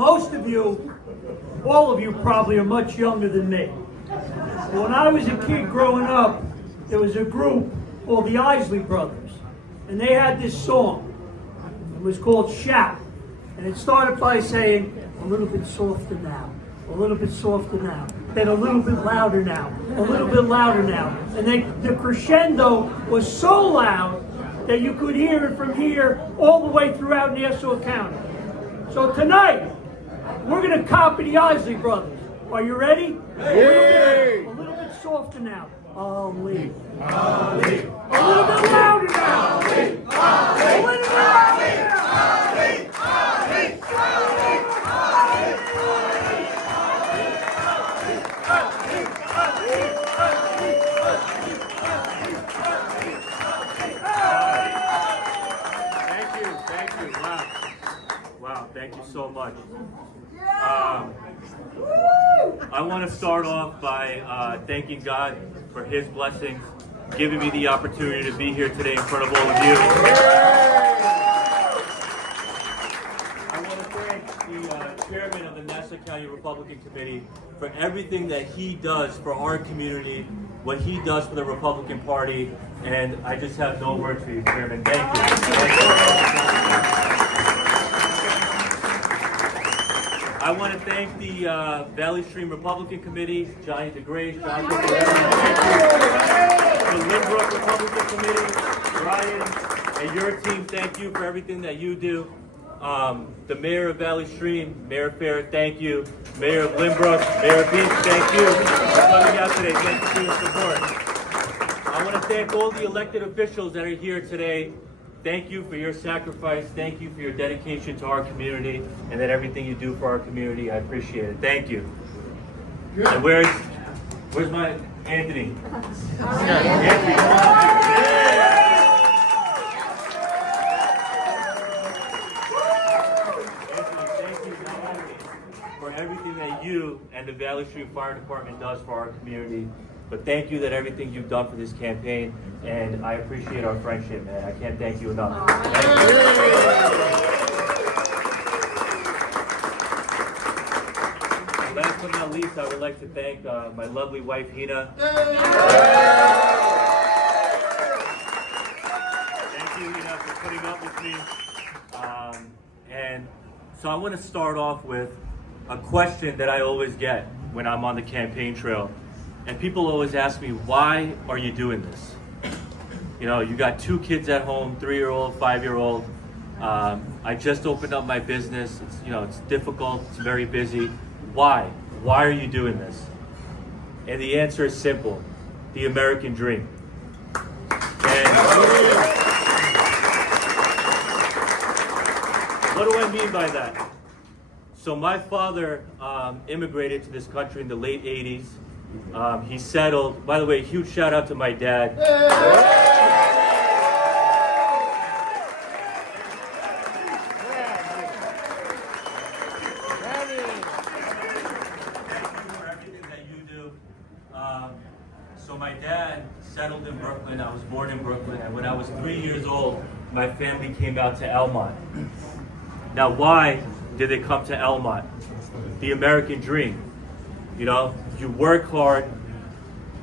Most of you, all of you probably are much younger than me. When I was a kid growing up, there was a group called the Isley Brothers, and they had this song. It was called Shout, and it started by saying, a little bit softer now, a little bit softer now, then a little bit louder now, a little bit louder now. And the crescendo was so loud that you could hear it from here all the way throughout Nassau County. So tonight, we're going to copy the Isley Brothers. Are you ready? Hey. A little bit softer now. Ali. Ali. A little bit louder now. Ali. Ali. A little bit louder now. Ali. Ali. Thank you. Wow, thank you so much. I want to start off by thanking God for His blessings, giving me the opportunity to be here today in front of all of you. I want to thank the Chairman of the Nassau County Republican Committee for everything that he does for our community, what he does for the Republican Party, and I just have no words for you, Chairman. Thank you. I want to thank the Valley Stream Republican Committee, Johnny DeGrace, John the Lynbrook Republican Committee, Ryan, and your team, thank you for everything that you do. The Mayor of Valley Stream, Mayor Fair, thank you. Mayor of Lynbrook, Mayor Beach, thank you for coming out today. Thank you for your support. I want to thank all the elected officials that are here today. Thank you for your sacrifice. Thank you for your dedication to our community and that everything you do for our community. I appreciate it. Thank you. And where's my Anthony? Anthony, come on. Thank you for everything that you and the Valley Stream Fire Department does for our community. But thank you that everything you've done for this campaign, and I appreciate our friendship, man. I can't thank you enough. Thank you. Last but not least, I would like to thank my lovely wife, Hina. Thank you, Hina, for putting up with me. And so I want to start off with a question that I always get when I'm on the campaign trail. And people always ask me, why are you doing this? You know, you got 2 kids at home, 3-year-old, 5-year-old. I just opened up my business. It's difficult, it's very busy. Why? Why are you doing this? And the answer is simple: the American dream. And what do I mean by that? So my father immigrated to this country in the late 80s. He settled. By the way, huge shout out to my dad. So my dad settled in Brooklyn. I was born in Brooklyn, and when I was 3 years old, my family came out to Elmont. Now, why did they come to Elmont? The American dream. You know, you work hard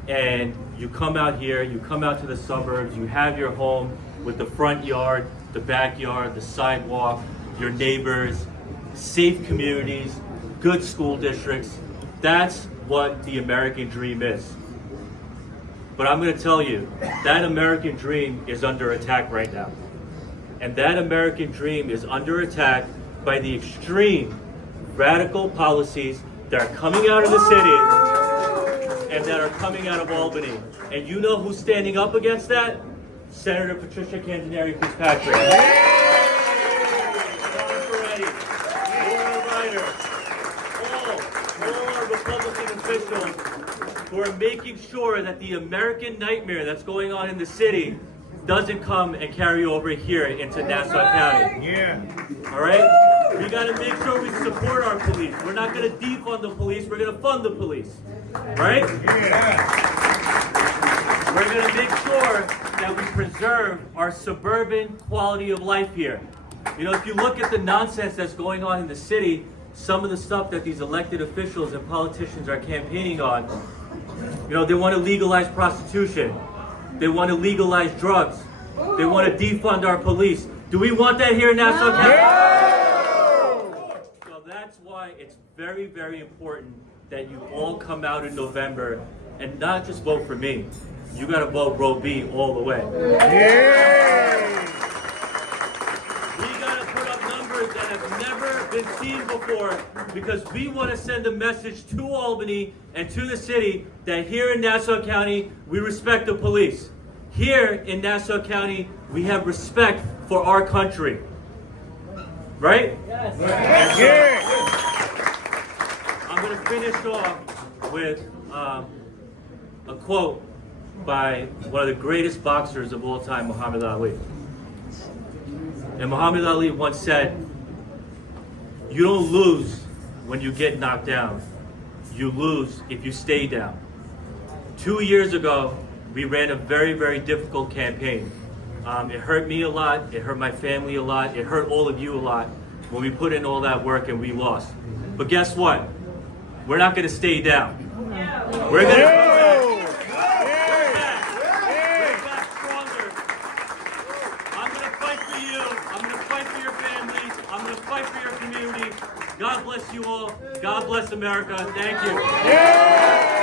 and you come out here, you come out to the suburbs, you have your home with the front yard, the backyard, the sidewalk, your neighbors, safe communities, good school districts. That's what the American dream is. But I'm going to tell you, that American dream is under attack right now. And that American dream is under attack by the extreme radical policies that are coming out of the city and that are coming out of Albany. And you know who's standing up against that? Senator Patricia Canzoneri Fitzpatrick. John Ferretti, Laura Ryder, all our Republican officials who are making sure that the American nightmare that's going on in the city doesn't come and carry over here into Nassau County. Yeah. All right? We got to make sure we support our police. We're not going to defund the police. We're going to fund the police. Right? Yeah. We're going to make sure that we preserve our suburban quality of life here. You know, if you look at the nonsense that's going on in the city, some of the stuff that these elected officials and politicians are campaigning on, you know, they want to legalize prostitution. They want to legalize drugs. They want to defund our police. Do we want that here in Nassau County? So that's why it's very, very important that you all come out in November and not just vote for me. You got to vote row B all the way. We got to put up numbers that have never been seen before because we want to send a message to Albany and to the city that here in Nassau County, we respect the police. Here in Nassau County, we have respect for our country. Right? Yes. I'm going to finish off with a quote by one of the greatest boxers of all time, Muhammad Ali. And Muhammad Ali once said, "You don't lose when you get knocked down. You lose if you stay down." 2 years ago, we ran a very, very difficult campaign. It hurt me a lot, it hurt my family a lot, it hurt all of you a lot when we put in all that work and we lost. But guess what? We're not going to stay down. We're going to stronger. I'm going to fight for you. I'm going to fight for your families. I'm going to fight for your community. God bless you all. God bless America. Thank you.